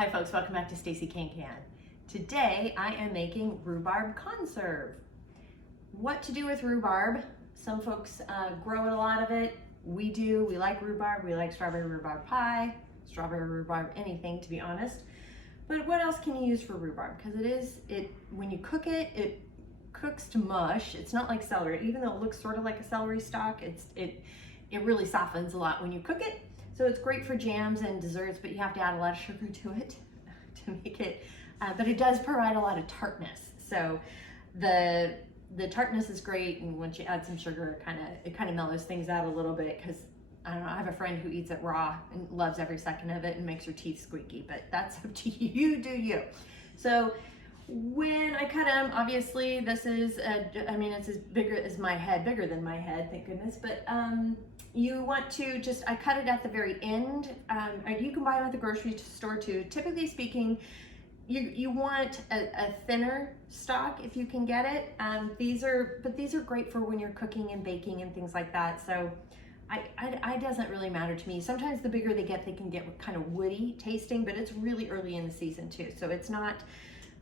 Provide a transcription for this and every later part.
Hi folks, welcome back to Stacey CAN CAN. Today I am making rhubarb conserve. What to do with rhubarb? Some folks grow a lot of it. We do. We like rhubarb. We like strawberry rhubarb pie, strawberry rhubarb anything, to be honest. But what else can you use for rhubarb? Because when you cook it, it cooks to mush. It's not like celery. Even though it looks sort of like a celery stalk, it really softens a lot when you cook it. So it's great for jams and desserts, but you have to add a lot of sugar to it to make it, but it does provide a lot of tartness. So the tartness is great, and once you add some sugar, it kind of mellows things out a little bit, because I don't know, I have a friend who eats it raw and loves every second of it and makes her teeth squeaky, but that's up to you, do you. So when I cut them, obviously this is, it's as big as my head, bigger than my head, thank goodness, but you want to I cut it at the very end. You can buy them at the grocery store too. Typically speaking, you want a thinner stalk if you can get it. These are great for when you're cooking and baking and things like that. So it doesn't really matter to me. Sometimes the bigger they can get kind of woody tasting, but it's really early in the season too. So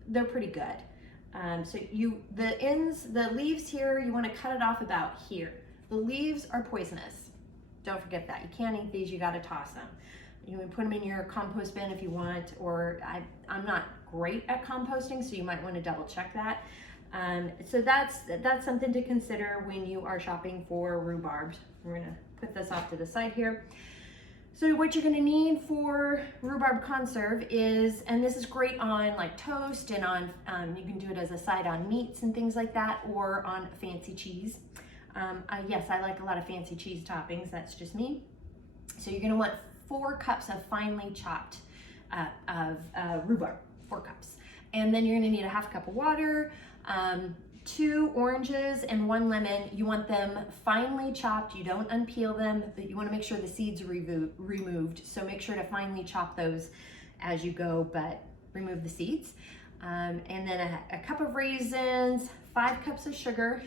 they're pretty good. So the leaves here, you want to cut it off about here. The leaves are poisonous. Don't forget that. You can't eat these, you got to toss them. You can put them in your compost bin if you want, or I'm not great at composting, so you might want to double check that. So that's something to consider when you are shopping for rhubarb. We're going to put this off to the side here. So what you're going to need for rhubarb conserve is, and this is great on like toast and on, you can do it as a side on meats and things like that, or on fancy cheese. Yes, I like a lot of fancy cheese toppings, that's just me. So you're going to want 4 cups of finely chopped rhubarb, 4 cups. And then you're going to need a half cup of water, 2 oranges and 1 lemon. You want them finely chopped. You don't unpeel them, but you want to make sure the seeds are removed. So make sure to finely chop those as you go, but remove the seeds. And then a cup of raisins, 5 cups of sugar.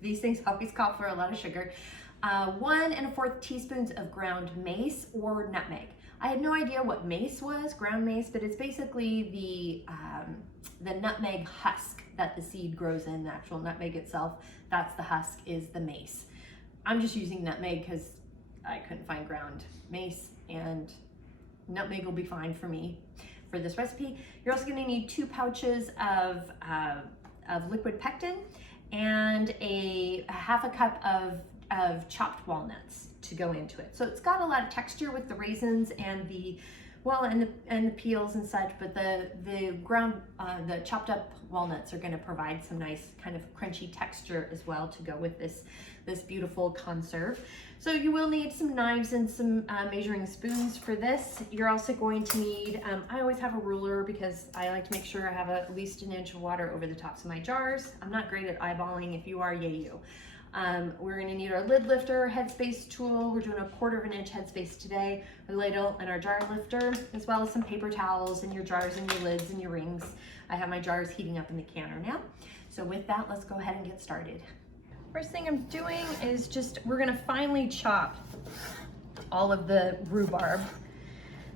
These things always call for a lot of sugar. 1 1/4 teaspoons of ground mace or nutmeg. I had no idea what mace was, ground mace, but it's basically the nutmeg husk that the seed grows in. The actual nutmeg itself, that's the husk, is the mace. I'm just using nutmeg because I couldn't find ground mace, and nutmeg will be fine for me for this recipe. You're also going to need 2 pouches of liquid pectin and a half a cup of chopped walnuts to go into it. So it's got a lot of texture with the raisins and the peels and such, but the chopped up walnuts are going to provide some nice kind of crunchy texture as well to go with this beautiful conserve. So you will need some knives and some measuring spoons for this. You're also going to need, I always have a ruler because I like to make sure I have at least 1 inch of water over the tops of my jars. I'm not great at eyeballing. If you are, yay you. We're going to need our lid lifter, Headspace tool. We're doing a 1/4 inch Headspace today, our ladle and our jar lifter, as well as some paper towels and your jars and your lids and your rings. I have my jars heating up in the canner now. So with that, let's go ahead and get started. First thing I'm doing is we're going to finely chop all of the rhubarb.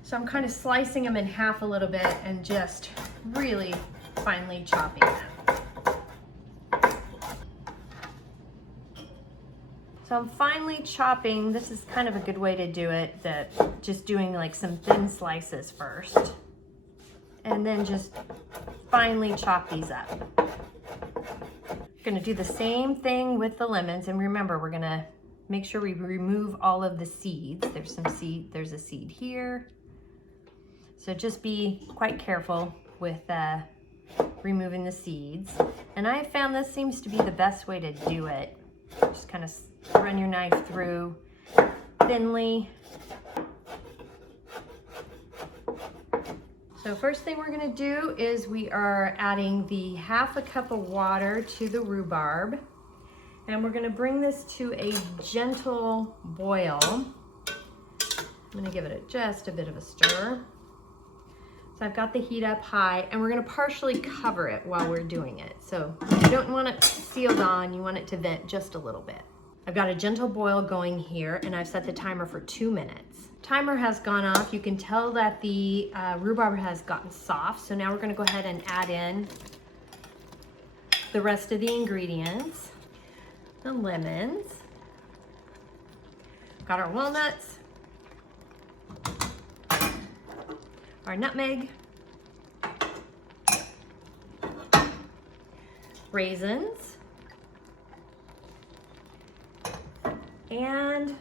So I'm kind of slicing them in half a little bit and just really finely chopping them. So I'm finely chopping. This is kind of a good way to do it, just doing like some thin slices first, and then just finely chop these up. Going to do the same thing with the lemons, and remember, we're going to make sure we remove all of the seeds. There's a seed here, so just be quite careful with removing the seeds. And I found this seems to be the best way to do it. Just kind of run your knife through thinly. So first thing we're going to do is we are adding the half a cup of water to the rhubarb, and we're going to bring this to a gentle boil. I'm going to give it just a bit of a stir. So I've got the heat up high, and we're going to partially cover it while we're doing it. So you don't want it sealed on, you want it to vent just a little bit. I've got a gentle boil going here, and I've set the timer for 2 minutes. Timer has gone off. You can tell that the rhubarb has gotten soft. So now we're gonna go ahead and add in the rest of the ingredients. The lemons. Got our walnuts. Our nutmeg. Raisins. And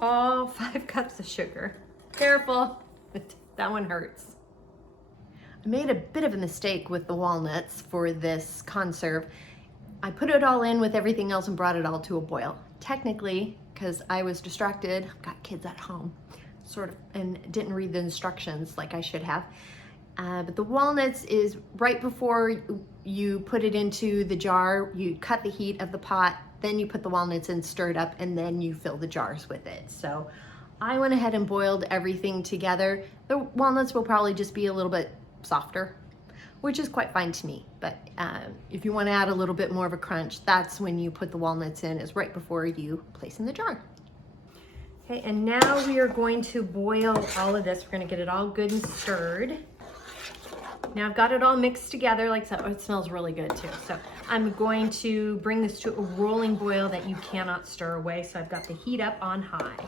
all 5 cups of sugar. Careful, that one hurts. I made a bit of a mistake with the walnuts for this conserve. I put it all in with everything else and brought it all to a boil. Technically, because I was distracted, I've got kids at home, sort of, and didn't read the instructions like I should have. But the walnuts is right before you put it into the jar, you cut the heat of the pot, then you put the walnuts in, stir it up, and then you fill the jars with it. So I went ahead and boiled everything together. The walnuts will probably just be a little bit softer, which is quite fine to me. But if you want to add a little bit more of a crunch, that's when you put the walnuts in, is right before you place in the jar. Okay, and now we are going to boil all of this. We're going to get it all good and stirred. Now I've got it all mixed together like so. It smells really good too. So I'm going to bring this to a rolling boil that you cannot stir away. So I've got the heat up on high.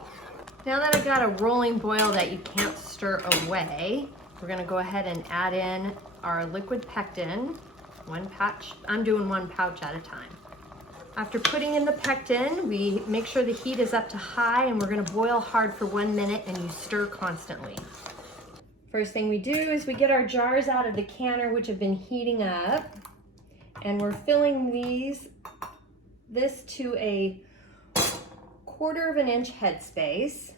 Now that I've got a rolling boil that you can't stir away, we're gonna go ahead and add in our liquid pectin. 1 pouch, I'm doing 1 pouch at a time. After putting in the pectin, we make sure the heat is up to high and we're gonna boil hard for 1 minute and you stir constantly. First thing we do is we get our jars out of the canner, which have been heating up, and we're filling this to a 1/4 inch headspace,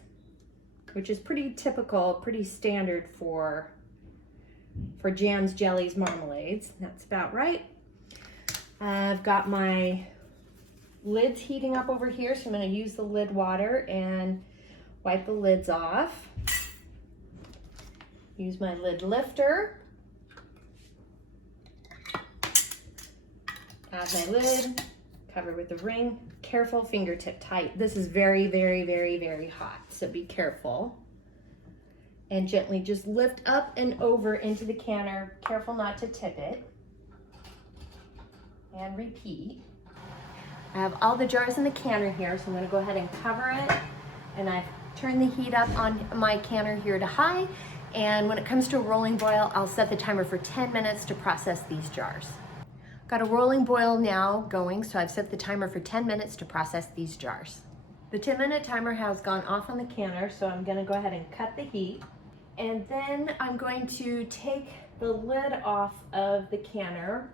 which is pretty typical, pretty standard for jams, jellies, marmalades. That's about right. I've got my lids heating up over here, so I'm going to use the lid water and wipe the lids off. Use my lid lifter. Add my lid, cover with the ring. Careful, fingertip tight. This is very, very, very, very hot, so be careful. And gently just lift up and over into the canner. Careful not to tip it. And repeat. I have all the jars in the canner here, so I'm going to go ahead and cover it. And I've turned the heat up on my canner here to high. And when it comes to a rolling boil, I'll set the timer for 10 minutes to process these jars. Got a rolling boil now going, so I've set the timer for 10 minutes to process these jars. The 10-minute timer has gone off on the canner, so I'm going to go ahead and cut the heat. And then I'm going to take the lid off of the canner.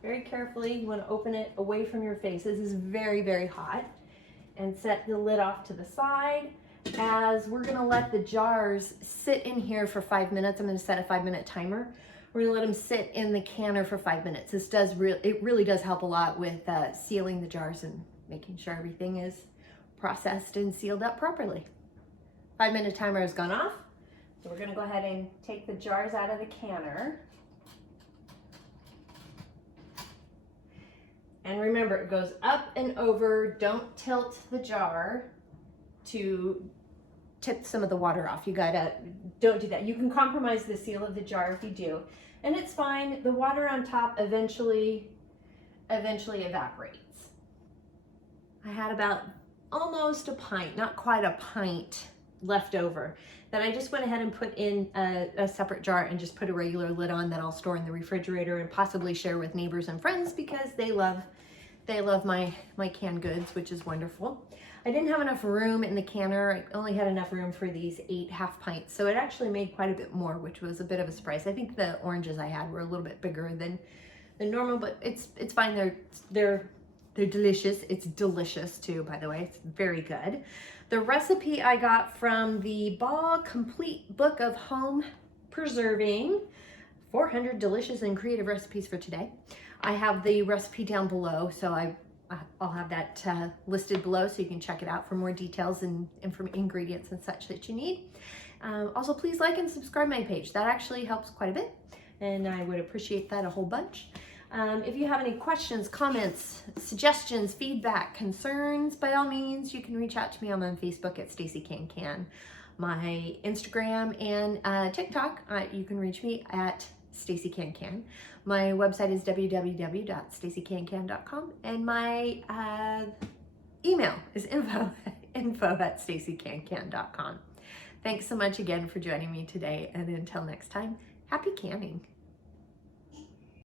Very carefully, you want to open it away from your face. This is very, very hot. And set the lid off to the side, as we're going to let the jars sit in here for 5 minutes. I'm going to set a 5-minute timer. We're going to let them sit in the canner for 5 minutes. This really does help a lot with sealing the jars and making sure everything is processed and sealed up properly. 5-minute timer has gone off. So we're going to go ahead and take the jars out of the canner. And remember, it goes up and over. Don't tilt the jar to tip some of the water off. Don't do that. You can compromise the seal of the jar if you do, and it's fine. The water on top eventually evaporates. I had about almost a pint, not quite a pint, left over that I just went ahead and put in a separate jar and just put a regular lid on that I'll store in the refrigerator and possibly share with neighbors and friends because they love my canned goods, which is wonderful. I didn't have enough room in the canner. I only had enough room for these 8 half pints, so it actually made quite a bit more, which was a bit of a surprise. I think the oranges I had were a little bit bigger than normal, but it's fine. They're delicious. It's delicious too, by the way. It's very good. The recipe I got from the Ball Complete Book of Home Preserving, 400 delicious and creative recipes for today. I have the recipe down below, so I'll have that listed below so you can check it out for more details and ingredients and such that you need. Also, please like and subscribe my page. That actually helps quite a bit, and I would appreciate that a whole bunch. If you have any questions, comments, suggestions, feedback, concerns, by all means, you can reach out to me. I'm on Facebook at Stacey CAN CAN. My Instagram and TikTok, you can reach me at Stacey CAN CAN. My website is www.staceycancan.com, and my email is info@staceycancan.com. Thanks so much again for joining me today, and until next time, happy canning.